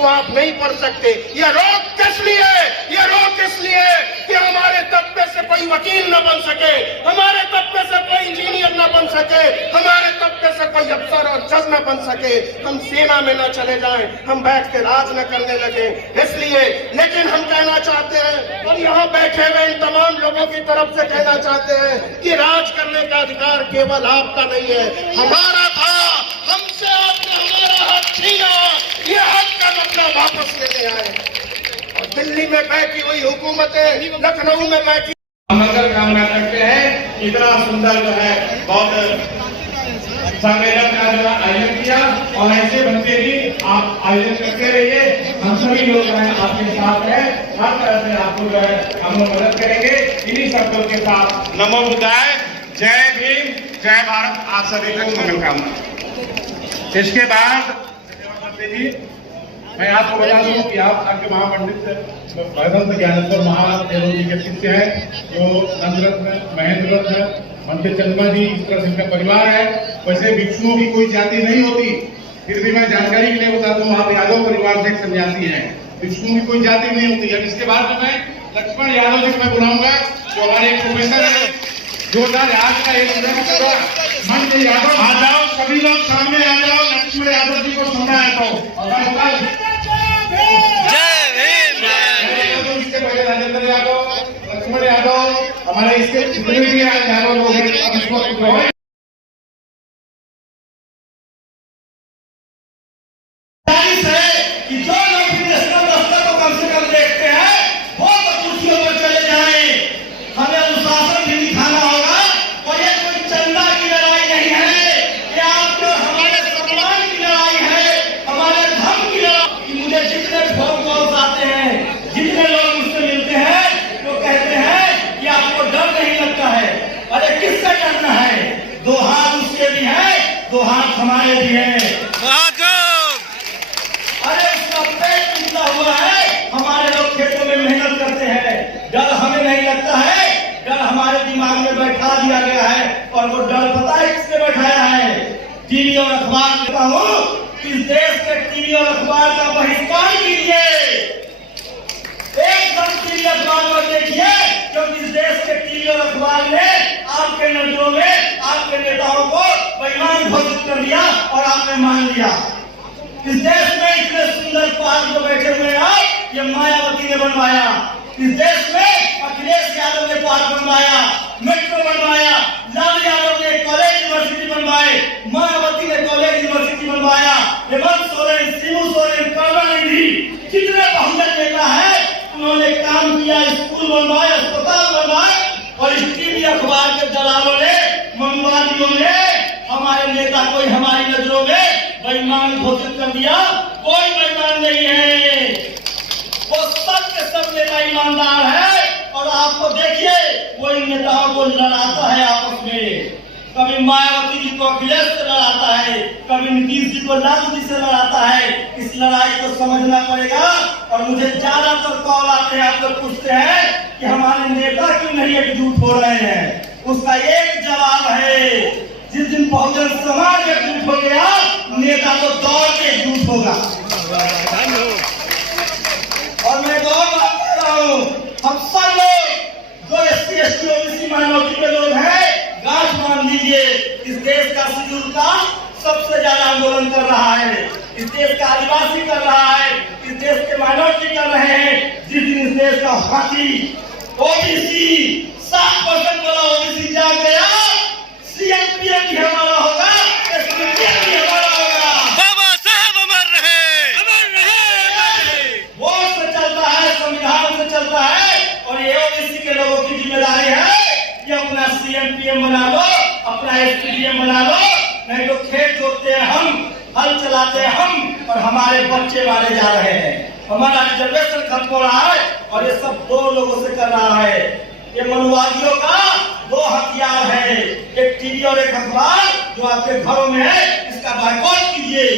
तो आप नहीं पढ़ सकते। यह रोक किस लिए? यह रोक इसलिए कि हमारे तबके से कोई वकील न बन सके, हमारे तबके से कोई इंजीनियर न बन सके, हमारे तबके से कोई अफसर और जज न बन सके, हम सेना में न चले जाएं, हम बैठ के राज न करने लगे, इसलिए। लेकिन हम कहना चाहते हैं और यहाँ बैठे हुए इन तमाम लोगों की तरफ से कहना चाहते हैं कि राज करने का अधिकार केवल आपका नहीं है, हमारा था। हमसे आपने हमारा हक छीना, ये हक का अपना वापस लेने आए। और दिल्ली में बैठी हुई हुकूमतें, लखनऊ में बैठी मंगल कामना करते हैं। इतना सुंदर जो है बहुत सम्मेलन का जो आयोजन किया और ऐसे बनते भी आप आयोजन करते रहिए। हम सभी लोग हैं आपके साथ हैं, हर तरह से आपको जो है हम लोग मदद करेंगे। इन्हीं शब्दों के साथ नमो बुद्धाय, जय भीम, जय भारत, आप सभी को मंगल कामना। इसके बाद मैं आपको बता दूं कि आप आपके महापंडित भगवंत ज्ञानेश्वर महादेव जी के शिष्य हैं, जो नंदरत्न, महेंद्र रत्न, मंदिर चंद्रमा जी, इस तरह से इनका परिवार है। वैसे भिक्षुओं की कोई जाति नहीं होती, फिर भी मैं जानकारी के लिए बता दूं, आप यादव परिवार से एक सन्यासी हैं, भिक्षुओं की कोई जाति नहीं होती। अब इसके बाद में मैं लक्ष्मण यादव जी को मैं बुलाऊंगा, जो हमारे एक प्रोफेसर है, जोरदार आज का एक मंच यादव। आ जाओ सभी लोग, सामने आ जाओ, लक्ष्मण यादव जी को सुनना है तो राजेंद्र यादव, लक्ष्मण यादव, हमारे इसके जितने भी यादव लोग हैं, कि जो लोग को कम से कम देखते हैं वो तो कुर्सियों पर चले जाएं। हमें अनुशासन भी दिखाना होगा। और ये कोई चंदा की लड़ाई नहीं है, ये आपके हमारे सम्मान की लड़ाई है, हमारे धर्म की लड़ाई। मुझे जितने फोन कॉल्स आते हैं, जितने लोग मुझसे मिलते हैं, वो कहते हैं कि आपको डर नहीं लगता है। अरे किससे डरना है? दो हाथ उसके भी है, दो हाथ हमारे भी है। अरे उसका पेट टूटा हुआ है, हमारे लोग खेतों में मेहनत करते हैं, डर हमें नहीं लगता है। डर हमारे दिमाग में बैठा दिया गया है, और वो डर पता है किसने बैठाया है? टीवी और अखबार। कहता हूँ इस देश के टीवी और अखबार का बहिष्कार कीजिए, एकदम टीवी अखबार को देखिए, क्योंकि इस देश के टीवी और अखबार ने आपके नजरों में आपके नेताओं को बेईमान घोषित कर दिया और आपने मान लिया। इस देश में इतने सुंदर पार्क जो बैठे हुए हैं, ये मायावती ने बनवाया। इस देश में अखिलेश यादव ने पार्क बनवाया, मेट्रो बनवाया, लालू यादव ने कॉलेज यूनिवर्सिटी बनवाए, मायावती ने कॉलेज यूनिवर्सिटी बनवाया, हेमंत सोरेन, शिबू सोरेन, करुणानिधि, जितने बहुजन नेता है उन्होंने काम किया, स्कूल बनवाए, अस्पताल बनवाए। और इस टीवी अखबार के दलालों ने, मनुवादियों ने हमारे नेता को हमारी नजरों में बेईमान घोषित कर दिया। कोई बेईमान नहीं है, वो सब के सब नेता ईमानदार है। और आपको देखिए, वो इन नेताओं को लड़ाता है आपस में। कभी मायावती जी को अखिलेश से लड़ाता है, कभी नीतीश जी को लालू जी से लड़ाता है। इस लड़ाई को समझना पड़ेगा। और मुझे ज्यादातर कॉल आते हैं, आप लोग पूछते हैं कि हमारे नेता क्यों नहीं एकजुट हो रहे हैं। उसका एक जवाब है, जिस दिन बहुजन समाज एकजुट हो गया, नेता तो दौड़ के एकजुट होगा। और मैं दौड़ बात कर रहा हूँ, हम सब लोग जो SC ST OBC माइनॉरिटी के लोग हैं, गांठ बांध लीजिए। इस देश का शेड्यूल कास्ट सबसे ज्यादा आंदोलन कर रहा है, इस देश का आदिवासी कर रहा है, इस देश के माइनॉरिटी कर रहे हैं। जिस दिन इस देश का हाथी OBC 7% वाला OBC जाग गया, CMPM भी हमारा होगा, SPM भी हमारा होगा। बाबा साहब अमर रहे, अमर रहे। वोट से चलता है, संविधान से चलता है। और ये OBC के लोगों की जिम्मेदारी है कि अपना CMPM बना लो, अपना SPDM बना लो, नहीं तो खेत जोतते हैं हम, हल चलाते हैं हम, और हमारे बच्चे मारे जा रहे हैं। हमारा रिजर्वेशन खत्म हो रहा है, और ये सब दो लोगों से कर रहा है। ये मनुवादियों का दो हथियार है, एक टीवी और एक अखबार जो आपके घरों में है, इसका बायकॉट कीजिए।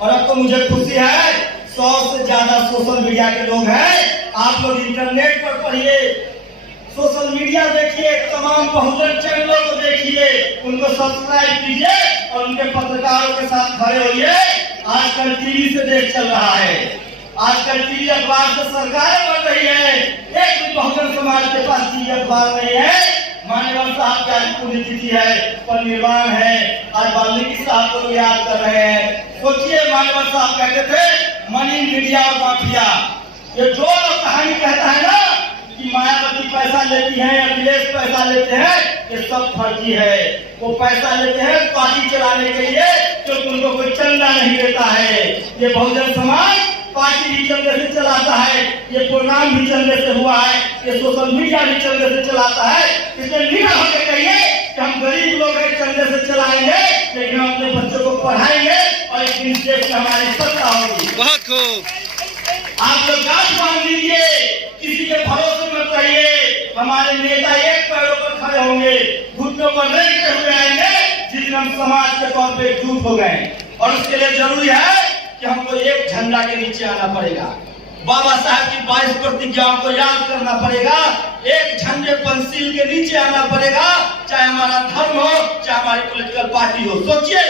और अब तो मुझे खुशी है, 100 से ज्यादा सोशल मीडिया के लोग हैं। आप लोग इंटरनेट पर पढ़िए, सोशल मीडिया देखिए, तमाम बहुजन चैनलों को देखिए, उनको सब्सक्राइब कीजिए और उनके पत्रकारों के साथ खड़े होइए। आजकल टीवी से देश चल रहा है, आजकल टीवी अखबार से सरकारें बन रही है, एक भी बहुजन समाज के पास टीवी अखबार नहीं है। मान्यवर साहब की आज पुण्यतिथि है, परिनिर्वाण है, आज वाल्मीकि साहब को याद कर रहे हैं। सोचिए, मान्यवर साहब कहते थे मनी मीडिया और माफिया, ये जो कहानी कहता है ना कि मायावती पैसा लेती है, अखिलेश पैसा लेते हैं, ये सब फर्जी है। वो पैसा लेते हैं पार्टी चलाने के लिए, क्योंकि उनको कोई चंदा नहीं देता है। ये बहुजन समाज पार्टी भी चंदे से चलाता है, ये प्रोग्राम भी चंदे से हुआ है, ये सोशल मीडिया भी चंदे से चलाता है। इसलिए निडर होकर कहिए कि हम गरीब लोग हैं, चंदे से चलाएंगे, लेकिन हम अपने बच्चों को पढ़ाएंगे और एक दिन देश में हमारी सत्ता होगी। बहुत खूब। आप लोग गांठ बांध लीजिए, किसी के भरोसे मत रहिए। हमारे नेता एक पैरों पर खड़े होंगे, घुटनों पर लेटते हुए आएंगे जिस दिन हम समाज के तौर पे एकजुट हो गए। और उसके लिए जरूरी है कि हमको एक झंडा के नीचे आना पड़ेगा, बाबा साहब की 22 प्रतिज्ञाओं को याद करना पड़ेगा, एक झंडे पंसील के नीचे आना पड़ेगा, चाहे हमारा धर्म हो, चाहे हमारी पॉलिटिकल पार्टी हो। सोचिए,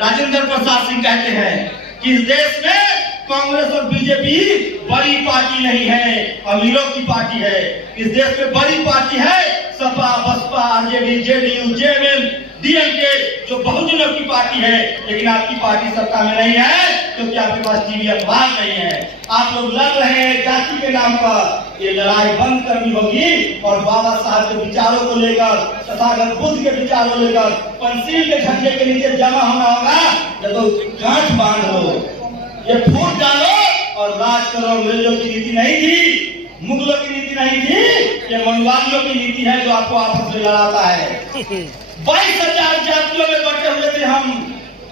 राजेंद्र प्रसाद सिंह कहते हैं कि इस देश में कांग्रेस और बीजेपी बड़ी पार्टी नहीं है, अमीरों की पार्टी है। इस देश में बड़ी पार्टी है Sapa, Basapa, RJD, JDU, JMM, DMK, जो बहुजनों की पार्टी है। लेकिन आपकी पार्टी सत्ता में नहीं है क्योंकि आपके पास टीवी अखबार नहीं है। आप लोग लड़ रहे हैं जाति के नाम पर, ये लड़ाई बंद करनी होगी और बाबा साहब के विचारों को लेकर, तथागत बुद्ध के विचारों लेकर पंसील के झंडे के नीचे जमा होना होगा। तो गांठ बांधो, ये फूट डालो और राज करो। अंग्रेजों की नीति नहीं थी, मुगलों की नीति नहीं थी, ये मनवालियों की नीति है जो आपको आपस में लड़ाता है। 22,000 जातियों में बटे हुए थे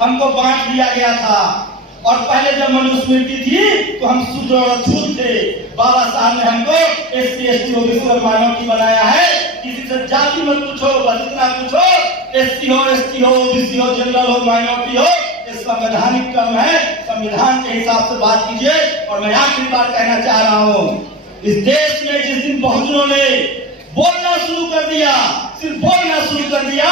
हमको बांट दिया गया था। और पहले जब मनुस्मृति थी तो हम शूद्र और अछूत थे। बाबा साहब ने हमको SC, ST, OBC और माइनॉरिटी बनाया है। किसी से जाति मत पूछो, बस इतना पूछो, SC हो, ST हो, OBC हो, जनरल हो, माइनॉरिटी हो, संवैधानिक कर्म है। संविधान के हिसाब से बात कीजिए। और मैं आखिरी बात कहना चाह रहा हूँ, इस देश में जिस दिन बहुजनों ने बोलना शुरू कर दिया, सिर्फ बोलना शुरू कर दिया,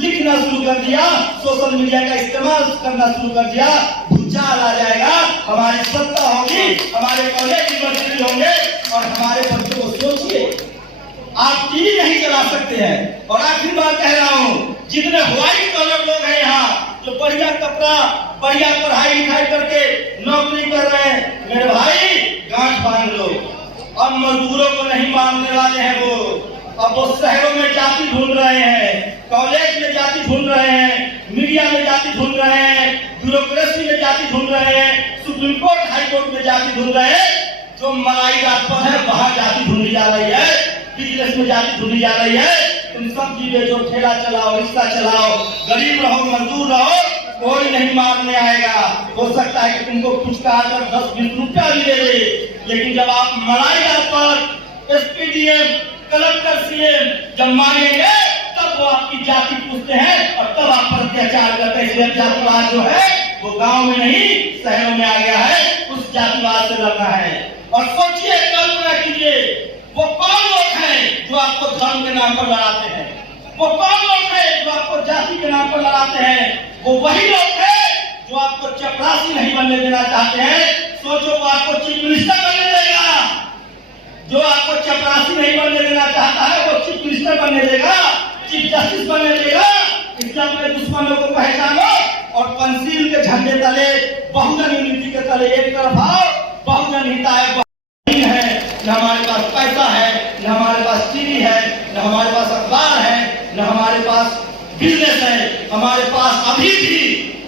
लिखना शुरू कर दिया, सोशल मीडिया का इस्तेमाल करना शुरू कर दिया, भूचाल आ जाएगा, हमारी सत्ता होगी, हमारे कॉलेज यूनिवर्सिटी होंगे और हमारे बच्चों को सोचिए, आप टीवी नहीं चला सकते हैं। और आखिरी बात कह रहा हूँ, जितने व्हाइट कॉलर लोग हैं यहाँ जो बढ़िया कपड़ा, बढ़िया पढ़ाई लिखाई करके नौकरी कर रहे हैं, मेरे भाई गांठ बांध लो। अब मजदूरों को नहीं मारने वाले हैं वो। अब वो शहरों में जाति ढूंढ रहे हैं, कॉलेज में जाति ढूंढ रहे हैं, मीडिया में जाति ढूंढ रहे हैं, ब्यूरोक्रेसी में जाति ढूंढ रहे हैं, सुप्रीम कोर्ट, हाई कोर्ट में जाति ढूंढ रहे हैं। जो मलाई राजपथ है वहां जाति ढूंढी जा रही है, बिजनेस में जाति ढूंढी जा रही है। तुम सब चीजें जो ठेला चलाओ, रिक्शा चलाओ, गरीब रहो, मजदूर रहो, कोई नहीं मारने आएगा। हो सकता है कि तुमको कुछ कहा कर 10-20 रुपया भी दे दे, लेकिन जब आप मलाई पर SPDM, कलेक्टर, CM जब मांगेंगे तब वो आपकी जाति पूछते हैं और तब आप पर अत्याचार करते हैं। इसलिए जातिवाद जो है वो गांव में नहीं शहरों में आ गया है, उस जातिवाद से लड़ना है। और सोचिए, कल्पना कीजिए, वो कौन लोग हैं जो आपको धर्म के नाम पर लड़ाते हैं? वो कौन लोग हैं जो आपको जाति के नाम पर लड़ाते हैं? वो वही लोग हैं जो आपको चपरासी नहीं बनने देना चाहते हैं। सोचो, वो आपको चीफ मिनिस्टर बनने देगा? जो आपको चपरासी नहीं बनने देना चाहता है वो चीफ मिनिस्टर बनने देगा, चीफ जस्टिस बनने देगा। इसलिए अपने दुश्मनों को पहचानो और पंसील के झंडे तले, बहुजन यूनिटी के तले एक तरफ आओ। बहुजन हिताय है, न हमारे पास पैसा है, न हमारे पास टीवी है, न हमारे पास अखबार है, न हमारे पास बिजनेस है। हमारे पास अभी भी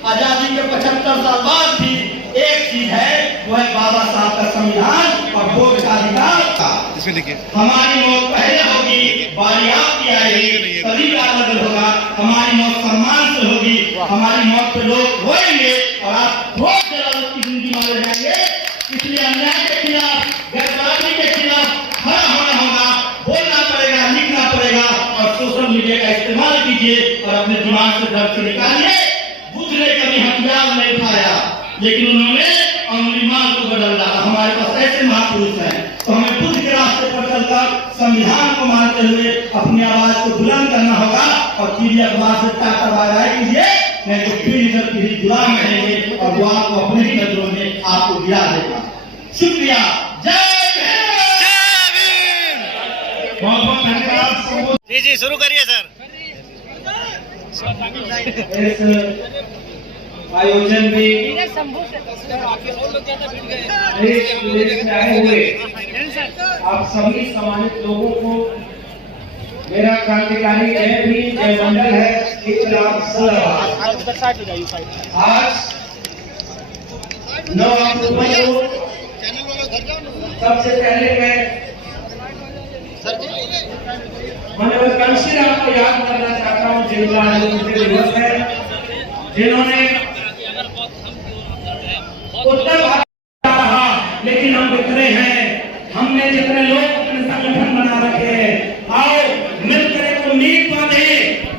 आजादी के 75 साल बाद भी एक चीज है, वो है बाबा साहब का संविधान और वोट का अधिकार। इसमें देखिए, हमारी मौत पहले होगी, बारी आपकी आएगी, तभी बदल होगा। हमारी मौत सम्मान से होगी, हमारी मौत पे लोग रोएंगे और आप रोज जलालत की जिंदगी मारे जाएंगे। इसलिए अन्याय के खिलाफ, गैरकानूनी के खिलाफ खड़ा होना होगा, बोलना पड़ेगा, लिखना पड़ेगा और सोशल मीडिया का इस्तेमाल कीजिए और अपने दिमाग से डर से निकालिए। बुद्ध ने कभी हथियार नहीं उठाया, लेकिन उन्होंने अंगुलीमाल को बदल डाला। हमारे पास ऐसे महापुरुष हैं, तो हमें बुद्ध के रास्ते पर चलकर संविधान को मानते हुए अपनी आवाज को बुलंद करना होगा। और टीवी अखबार से टाटा बाय कीजिए, नहीं तो पीढ़ी दर पीढ़ी गुलाम रहेंगे और वो आपको अपने ही नजरों में आपको गिरा देगा। शुक्रिया। जय भीम। जय भीम। बहुत बहुत धन्यवाद। जी जी शुरू करिए सर। इस आयोजन में देश विदेश से आए हुए आप सभी सम्मानित लोगों को मेरा क्रांतिकारी जय भीम जय मंडल है। आज 9 अक्टूबर को सबसे पहले मैं कांशीराम को याद करना चाहता हूँ, जिनका आज उनके दिवस है, जिन्होंने उत्तर भारत रहा लेकिन हम बिखरे हैं। हमने जितने लोग अपने संगठन बना रखे हैं, आओ मिलकर एक उम्मीद बांधे।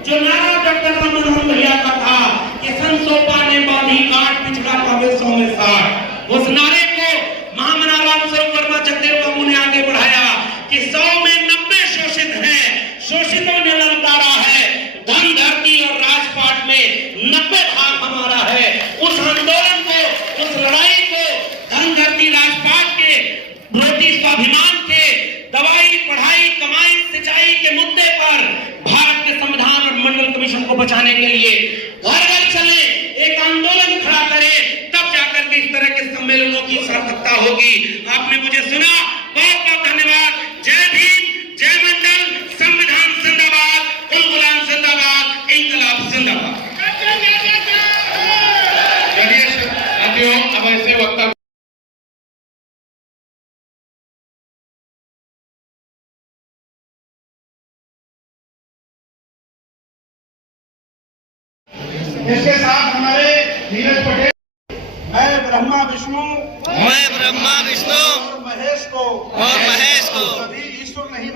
जो नारा डॉक्टर मनमोहन भैया का था कि संसोपा ने बांधी काट पिछड़ा कांग्रेस में साठ, उस नारे को महामना रामस्वरूप वर्मा जगदेव बाबू ने आगे बढ़ाया कि 100 में 90 शोषित हैं, शोषितों ने ललकारा है, धन धरती और राजपाट में 90 भाग हमारा है। उस आंदोलन को, उस लड़ाई को धन धरती राजपाट के, रोटी स्वाभिमान के, दवाई पढ़ाई कमाई सिंचाई के मुद्दे पर भारत के संविधान और मंडल कमीशन को बचाने के लिए घर घर चले, एक आंदोलन खड़ा करें, तब जाकर के इस तरह के सम्मेलनों की सार्थकता होगी। आपने मुझे सुना, बहुत बहुत धन्यवाद। जय भीम जय मंडल, संविधान जिंदाबाद, कुल गुलाम जिंदाबाद, इंकलाब जिंदाबाद। अब ऐसे वक्ता इसके साथ हमारे नीरज पटेल, मैं ब्रह्मा विष्णु और महेश को कभी ईश्वर नहीं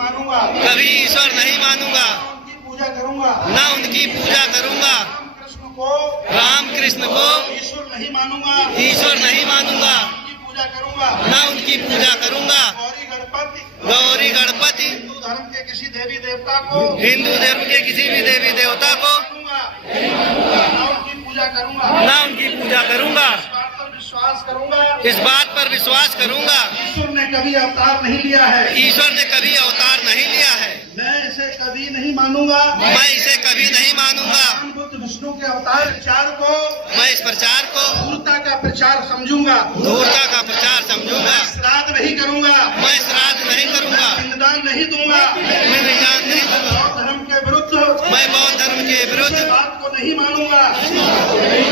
मानूंगा, उनकी पूजा करूंगा, ना उनकी पूजा करूंगा, राम कृष्ण को ईश्वर नहीं मानूंगा, उनकी पूजा करूंगा, ना उनकी पूजा करूंगा। गौरी गणपति हिंदू धर्म के किसी देवी देवता को हिंदू धर्म के किसी भी देवी देवता को ना उनकी पूजा करूंगा, ना उनकी पूजा करूंगा, इस बात पर विश्वास करूंगा। ईश्वर ने कभी अवतार नहीं लिया है, ईश्वर ने कभी अवतार नहीं लिया है, मैं इसे कभी नहीं मानूंगा, मैं इसे कभी नहीं मानूंगा। भगवान बुद्ध विष्णु के अवतार प्रचार को, मैं इस प्रचार को धूर्तता का प्रचार समझूंगा, धूर्तता का प्रचार समझूंगा। श्राद्ध नहीं करूंगा, मैं श्राद्ध नहीं करूंगा, पिंडदान नहीं दूंगा, मैं निदान नहीं दूंगा, बौद्ध धर्म के विरुद्ध, मैं बौद्ध धर्म के विरुद्ध बात को नहीं मानूंगा।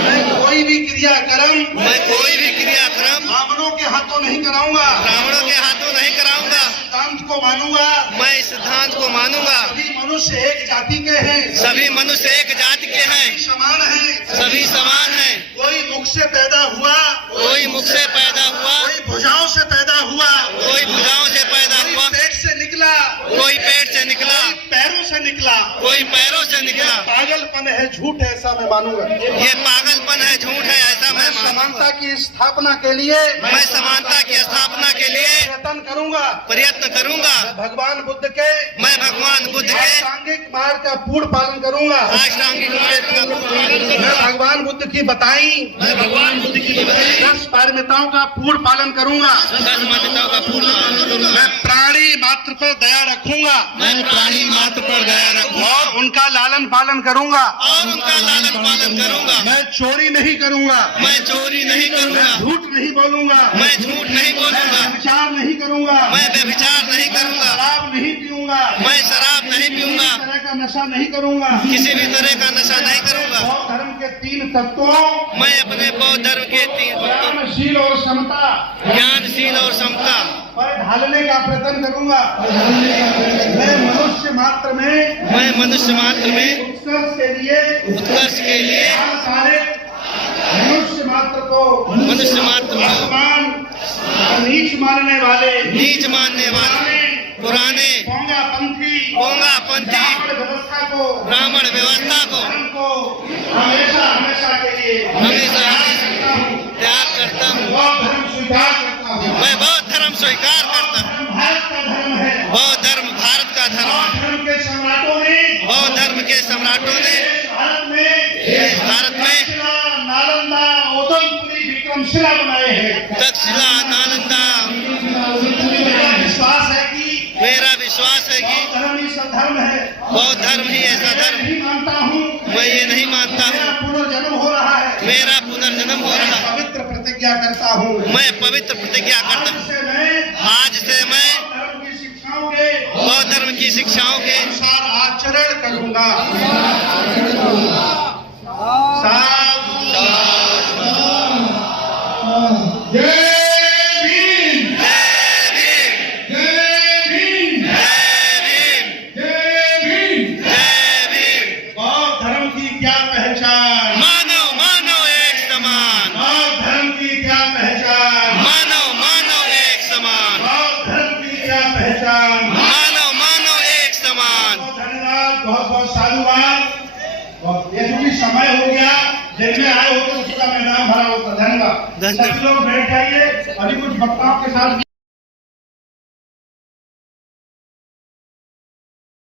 मैं कोई भी क्रियाक्रम, मैं कोई भी क्रियाक्रम ब्राह्मणों के हाथों नहीं कराऊंगा, ब्राह्मणों के हाथों नहीं कराऊंगा। सिद्धांत को मानूंगा, मैं इस सिद्धांत को मानूंगा। सभी मनुष्य एक जाति के हैं, सभी मनुष्य एक जाति के हैं, समान हैं, सभी समान हैं। कोई मुख से पैदा हुआ, कोई मुख से पैदा हुआ, कोई भुजाओं से पैदा हुआ, कोई भुजाओं से पैदा कोई हुआ, पेट से निकला, कोई पेट से निकला, कोई पैरों से निकला। कोई पैरों से निकला। पागलपन है, झूठ है, ऐसा मैं मानूंगा। ये पागलपन है, झूठ है, ऐसा मैं मानूंगा। समानता की स्थापना के लिए, मैं समानता की स्थापना के लिए प्रयत्न करूंगा, प्रयत्न करूंगा। भगवान बुद्ध के, मैं भगवान बुद्ध के अष्टांगिक मार्ग का पूर्ण पालन करूंगा, अष्टांगिक मार्ग का पालन मैं करूंगा। भगवान बुद्ध की बताई, मैं भगवान बुद्ध की बताई 10 पारमिताओं का पूर्ण पालन करूंगा, 10 मान्यताओं का पूर्ण पालन करूंगा। मैं प्राणी मात्र पर दया रखूंगा, मैं प्राणी मात्र पर दया रखूंगा और उनका लालन पालन करूंगा, और उनका लालन पालन करूंगा। मैं चोरी नहीं करूंगा, मैं चोरी नहीं करूंगा, झूठ नहीं बोलूंगा, मैं झूठ नहीं बोलूंगा, विचार नहीं करूंगा, मैं व्यभिचार नहीं करूंगा, शराब नहीं पीऊंगा, मैं शराब नहीं पीऊंगा, किसी तरह का नशा नहीं करूंगा, किसी भी तरह का नशा नहीं करूंगा। बौद्ध धर्म के 3 तत्वों, मैं अपने बौद्ध धर्म के 3 तत्वों, ज्ञानशील और समता ज्ञानशील और समता पर ढालने का प्रयत्न करूंगा। मैं मनुष्य मात्र में उत्कर्ष के लिए सारे मनुष्य मात्र को अपमान और नीच मानने वाले पुराने पोंगापंथी पोंगापंथी ब्राह्मण व्यवस्था को धर्म को हमेशा के लिए हमेशा त्याग करता हूँ। बौद्ध धर्म स्वीकार करता हूँ। मैं बौद्ध धर्म स्वीकार करता हूँ। भारत का धर्म है, बौद्ध धर्म भारत का धर्म है। धर्म के सम्राटों ने बौद्ध धर्म के सम्राटों ने भारत में नालंदा, ओदनपुरी, विक्रमशिला बनाए हैं। तक्षशिला, नालंदा, धर्म है, बौद्ध धर्म ही ऐसा मैं धर्म, नहीं मानता हूँ, मैं ये नहीं मानता मेरा हूँ, पुनर्जन्म हो रहा है, मेरा पुनर्जन्म हो रहा है, पवित्र प्रतिज्ञा करता हूँ, मैं पवित्र प्रतिज्ञा करता हूँ, आज से मैं धर्म की शिक्षाओं के बौद्ध धर्म की शिक्षाओं के अनुसार आचरण करूंगा। साधु जय भीम, जय भीम, जय भीम, जय भीम, जय भीम। जय भीम। बौद्ध धर्म की क्या पहचान, मानव मानव एक समान, बौद्ध धर्म की क्या पहचान, मानव मानव एक समान, बौद्ध धर्म की क्या पहचान। मानव मानव एक समान। बहुत धन्यवाद, बहुत बहुत साधुवाद। और ये चूंकि समय हो गया, दिन में आए होते उसका मैदान भरा होता। धन्यवाद। धन्यवाद। सभी लोग बैठ जाइए, अभी कुछ वक्ताओं के साथ